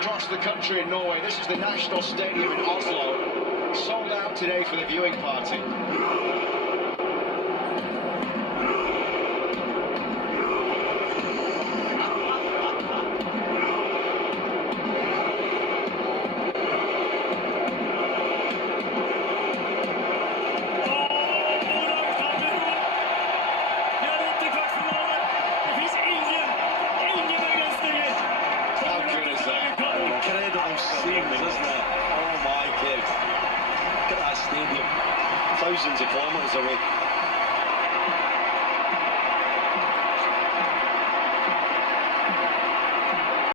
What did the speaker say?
across the country in Norway. This is the National Stadium in Oslo. Sold out today for the viewing party. Thousands of kilometres away.